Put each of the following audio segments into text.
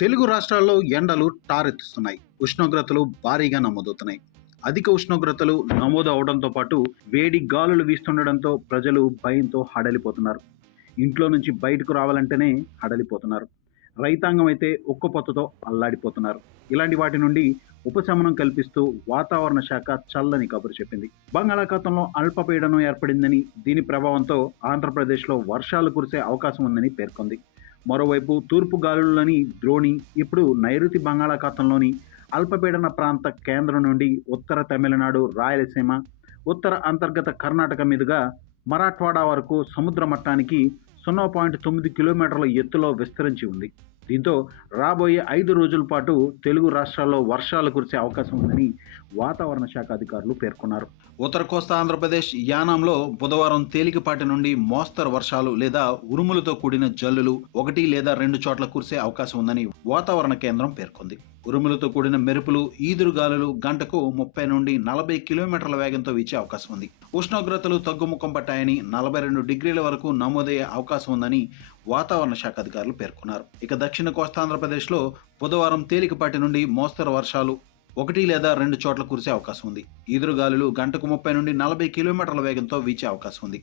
తెలుగు రాష్ట్రాల్లో ఎండలు టారెత్తిస్తున్నాయి. ఉష్ణోగ్రతలు భారీగా నమోదవుతున్నాయి. అధిక ఉష్ణోగ్రతలు నమోదు అవడంతో పాటు వేడి గాలులు వీస్తుండడంతో ప్రజలు భయంతో హడలిపోతున్నారు. ఇంట్లో నుంచి బయటకు రావాలంటేనే హడలిపోతున్నారు. రైతాంగం అయితే ఉక్కపోతతో అల్లాడిపోతున్నారు. ఇలాంటి వాటి నుండి ఉపశమనం కల్పిస్తూ వాతావరణ శాఖ చల్లని కబురు చెప్పింది. బంగాళాఖాతంలో అల్పపీడనం ఏర్పడిందని, దీని ప్రభావంతో ఆంధ్రప్రదేశ్లో వర్షాలు కురిసే అవకాశం ఉందని పేర్కొంది. మరోవైపు తూర్పు గాలులని ద్రోణి ఇప్పుడు నైరుతి బంగాళాఖాతంలోని అల్పపీడన ప్రాంత కేంద్రం నుండి ఉత్తర తమిళనాడు, రాయలసీమ, ఉత్తర అంతర్గత కర్ణాటక మీదుగా మరాఠ్వాడా వరకు సముద్ర మట్టానికి 0.9 కిలోమీటర్ల ఎత్తులో విస్తరించి ఉంది. దీంతో రాబోయే 5 రోజుల పాటు తెలుగు రాష్ట్రాల్లో వర్షాలు కురిసే అవకాశం ఉందని వాతావరణ శాఖ అధికారులు పేర్కొన్నారు. ఉత్తర కోస్తా ఆంధ్రప్రదేశ్ యానాంలో బుధవారం తేలికపాటి నుండి మోస్తరు వర్షాలు లేదా ఉరుములతో కూడిన జల్లులు 1 లేదా 2 చోట్ల కురిసే అవకాశం ఉందని వాతావరణ కేంద్రం పేర్కొంది. ఉరుములతో కూడిన మెరుపులు, ఈదురుగాలులు గంటకు 30 నుండి 40 కిలోమీటర్ల వేగంతో వీచే అవకాశం ఉంది. ఉష్ణోగ్రతలు తగ్గుముఖం పట్టాయని, 42 డిగ్రీల వరకు నమోదయ్యే అవకాశం ఉందని వాతావరణ శాఖ అధికారులు పేర్కొన్నారు. ఇక దక్షిణ కోస్తాంధ్రప్రదేశ్లో బుధవారం తేలికపాటి నుండి మోస్తరు వర్షాలు 1 లేదా 2 చోట్ల కురిసే అవకాశం ఉంది. ఈదురుగాలులు గంటకు 30 నుండి 40 కిలోమీటర్ల వేగంతో వీచే అవకాశం ఉంది.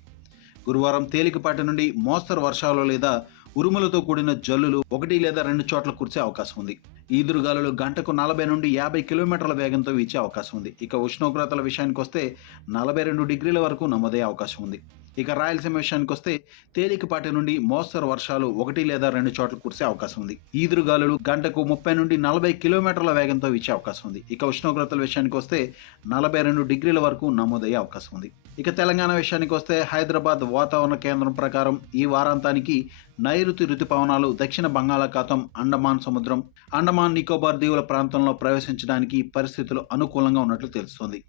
గురువారం తేలికపాటి నుండి మోస్తరు వర్షాలు లేదా ఉరుములతో కూడిన జల్లులు 1 లేదా 2 చోట్ల కురిసే అవకాశం ఉంది. ఈదురుగాలులు గంటకు 40 నుండి 50 కిలోమీటర్ల వేగంతో వీచే అవకాశం ఉంది. ఇక ఉష్ణోగ్రతల విషయానికి వస్తే 42 డిగ్రీల వరకు నమోదయ్యే అవకాశం ఉంది. ఇక రాయలసీమ విషయానికి వస్తే తేలికపాటి నుండి మోస్తరు వర్షాలు 1 లేదా 2 చోట్ల కురిసే అవకాశం ఉంది. ఈదురుగాలులు గంటకు 30 నుండి 40 కిలోమీటర్ల వేగంతో వీచే అవకాశం ఉంది. ఇక ఉష్ణోగ్రతల విషయానికి వస్తే 42 డిగ్రీల వరకు నమోదయ్యే అవకాశం ఉంది. ఇక తెలంగాణ విషయానికి వస్తే హైదరాబాద్ వాతావరణ కేంద్రం ప్రకారం ఈ వారాంతానికి నైరుతి రుతుపవనాలు దక్షిణ బంగాళాఖాతం, అండమాన్ సముద్రం, అండమాన్ నికోబార్ దీవుల ప్రాంతంలో ప్రవేశించడానికి పరిస్థితులు అనుకూలంగా ఉన్నట్లు తెలుస్తోంది.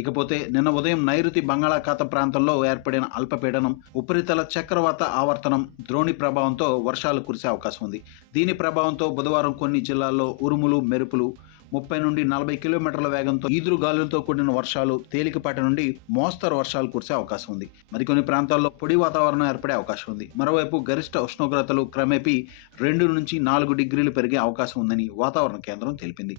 ఇకపోతే నిన్న ఉదయం నైరుతి బంగాళాఖాత ప్రాంతంలో ఏర్పడిన అల్పపీడనం, ఉపరితల చక్రవాత ఆవర్తనం ద్రోణి ప్రభావంతో వర్షాలు కురిసే అవకాశం ఉంది. దీని ప్రభావంతో బుధవారం కొన్ని జిల్లాల్లో ఉరుములు, మెరుపులు, 30 నుండి 40 కిలోమీటర్ల వేగంతో ఈదురుగాలులతో కూడిన వర్షాలు, తేలికపాటి నుండి మోస్తరు వర్షాలు కురిసే అవకాశం ఉంది. మరికొన్ని ప్రాంతాల్లో పొడి వాతావరణం ఏర్పడే అవకాశం ఉంది. మరోవైపు గరిష్ట ఉష్ణోగ్రతలు క్రమేపీ 2 నుంచి 4 డిగ్రీలు పెరిగే అవకాశం ఉందని వాతావరణ కేంద్రం తెలిపింది.